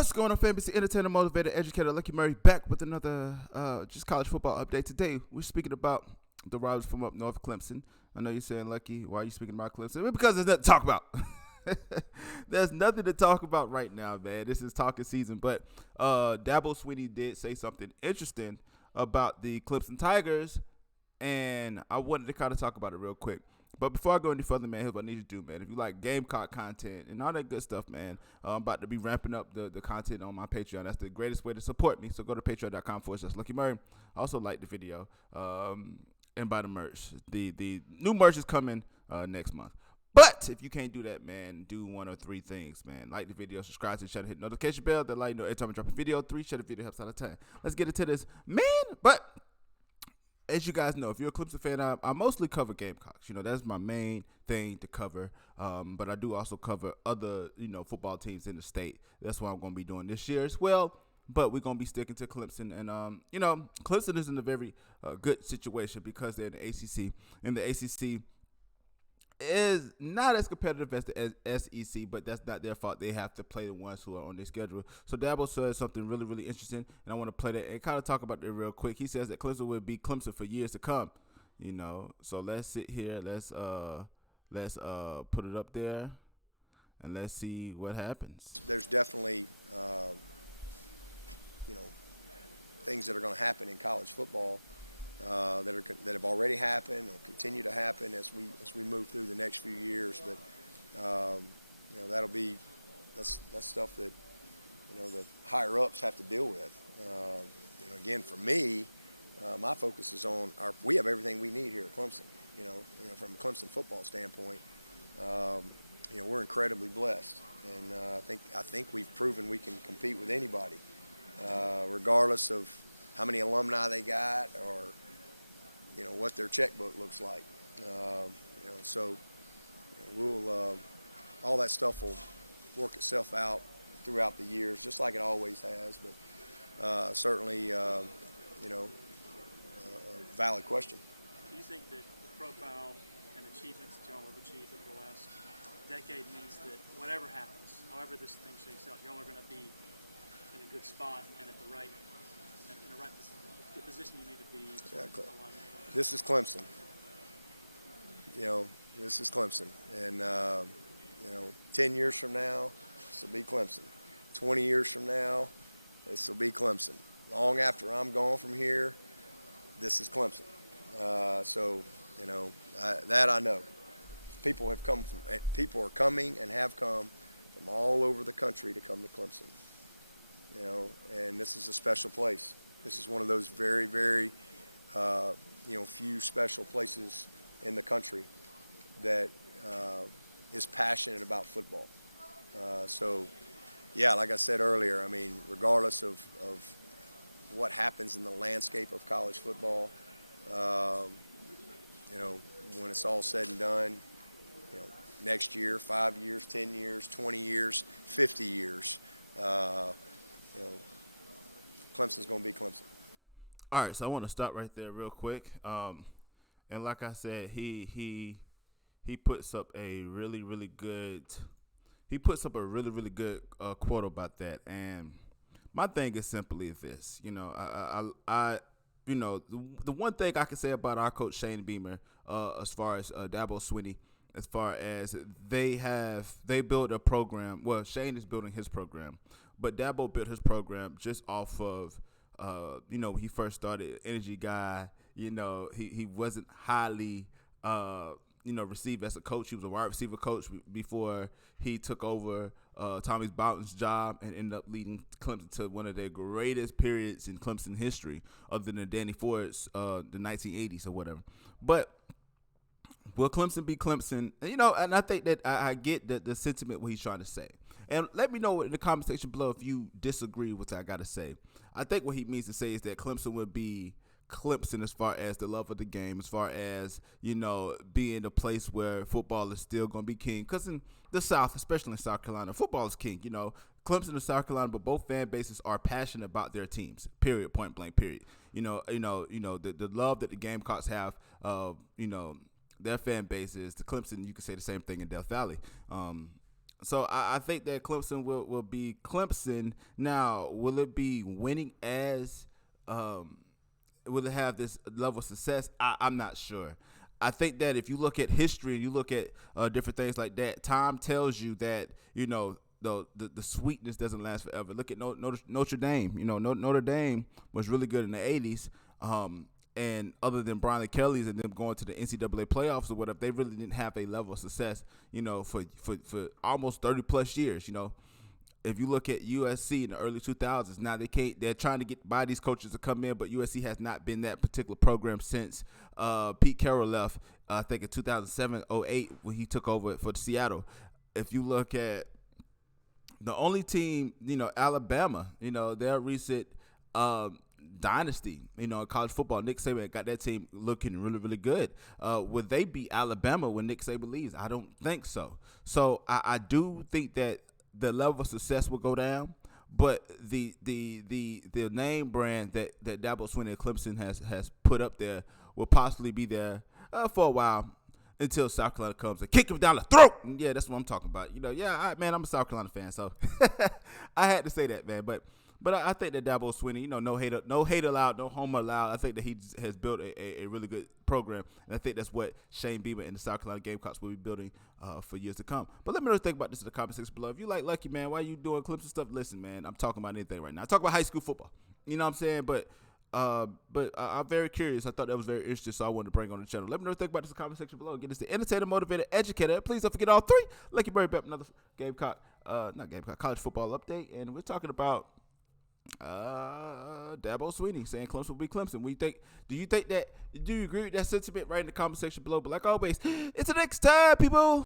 What's going on, fantasy entertainer, motivator, educator, Lucky Murray, back with another just college football update. Today, we're speaking about the rivals from up north, Clemson. I know you're saying, Lucky, why are you speaking about Clemson? Well, because there's nothing to talk about. There's nothing to talk about right now, man. This is talking season. But Dabo Swinney did say something interesting about the Clemson Tigers, and I wanted to kind of talk about it real quick. But before I go any further, man, here's what I need you to do, man. If you like Gamecock content and all that good stuff, man, I'm about to be ramping up the content on my Patreon. That's the greatest way to support me. So go to patreon.com/Lucky Murray. Also like the video and buy the merch. The new merch is coming next month. But if you can't do that, man, do one of three things, man. Like the video, subscribe to the channel, hit the notification bell. That let you know every time I drop a video. 3, share the video, helps out a ton. Let's get into this, man. But as you guys know, if you're a Clemson fan, I mostly cover Gamecocks. You know, that's my main thing to cover. But I do also cover other, football teams in the state. That's what I'm going to be doing this year as well. But we're going to be sticking to Clemson. And, Clemson is in a very good situation because they're in the ACC. And the ACC is not as competitive as the SEC, but that's not their fault. They have to play the ones who are on their schedule. So Dabo said something really, really interesting, and I want to play that and kind of talk about it real quick. He says that Clemson will be Clemson for years to come. So let's sit here, let's put it up there, and let's see what happens. There's definitely things that are going to happen in college football. That have already happened or continue to happen as we move through the next few years. But that's stuff that the higher ups have to deal with. Again, for me, my focus is on we have everything we need here at Clemson. From a Clemson football standpoint, we're incredibly blessed, and I think we've proven we can compete with anybody, regardless of how many alumni they got or what their checkbook looks like. We'll all that stuff will work itself out throughout the years, just like it always has. But certainly, a valid question. Do you think that the profile and achievements that y'all have achieved over the last decade means that whatever happens, however this thing shakes out, y'all are going to be in a good spot and at the right the position you need to be? Exactly. This is Clemson. This is Clemson. And, 10 years from now, this will be Clemson. 20 years from now, this will be Clemson. Long after I'm gone from here, this is Clemson. That I know. People are coming and have come from all over the country to come to Clemson. And this is a special place. This is one of those very, very, few special places in the country that is passionate about football. Like I said earlier, regardless of what happens in the landscape of college football, when it's all said and done, next year, 5 years, 10 years, 20 years, 50 years, Clemson's going to be Clemson. All right, so I want to stop right there real quick. And like I said, he puts up a really, really good quote about that. And my thing is simply this, the one thing I can say about our coach Shane Beamer, as far as Dabo Swinney, as far as they built a program. Well, Shane is building his program, but Dabo built his program just off of, he first started, energy guy. He wasn't highly, received as a coach. He was a wide receiver coach before he took over Tommy Bowden's job and ended up leading Clemson to one of their greatest periods in Clemson history, other than Danny Ford's the 1980s or whatever. But will Clemson be Clemson? And I think that I get the sentiment what he's trying to say. And let me know in the comment section below if you disagree with what I got to say. I think what he means to say is that Clemson would be Clemson as far as the love of the game, as far as, being a place where football is still going to be king. Because in the South, especially in South Carolina, football is king. Clemson and South Carolina, but both fan bases are passionate about their teams, period, point blank, period. The love that the Gamecocks have, their fan bases, the Clemson, you could say the same thing in Death Valley. So I think that Clemson will be Clemson. Now, will it be winning as will it have this level of success? I'm not sure. I think that if you look at history and you look at different things like that, time tells you that the sweetness doesn't last forever. Look at Notre Dame. Notre Dame was really good in the '80s. And other than Brian Kelly's and them going to the NCAA playoffs or whatever, they really didn't have a level of success, for almost 30 plus years. If you look at USC in the early 2000s, now they're trying to get by these coaches to come in, but USC has not been that particular program since Pete Carroll left, I think in 2007-08 when he took over for Seattle. If you look at the only team, Alabama, their recent dynasty, in college football, Nick Saban got that team looking really, really good. Would they beat Alabama when Nick Saban leaves? I don't think so. So I do think that the level of success will go down, but the name brand that Dabo Swinney and Clemson has put up there will possibly be there for a while until South Carolina comes and kick him down the throat. And yeah, that's what I'm talking about. Man, I'm a South Carolina fan, so I had to say that, man. But I think that Dabo Swinney, no hate allowed, no homer allowed. I think that he has built a really good program, and I think that's what Shane Beamer and the South Carolina Gamecocks will be building for years to come. But let me know what you think about this in the comment section below. If you like Lucky, man, why you doing Clemson stuff? Listen, man, I'm talking about anything right now. I talk about high school football. You know what I'm saying? But I'm very curious. I thought that was very interesting, so I wanted to bring on the channel. Let me know what you think about this in the comment section below. Get us the entertainer, motivator, educator. Please don't forget all three. Lucky Berry back another college football update, and we're talking about Dabo Swinney saying Clemson will be Clemson. Do you agree with that sentiment? Right in the comment section below. But like always, it's the next time, people.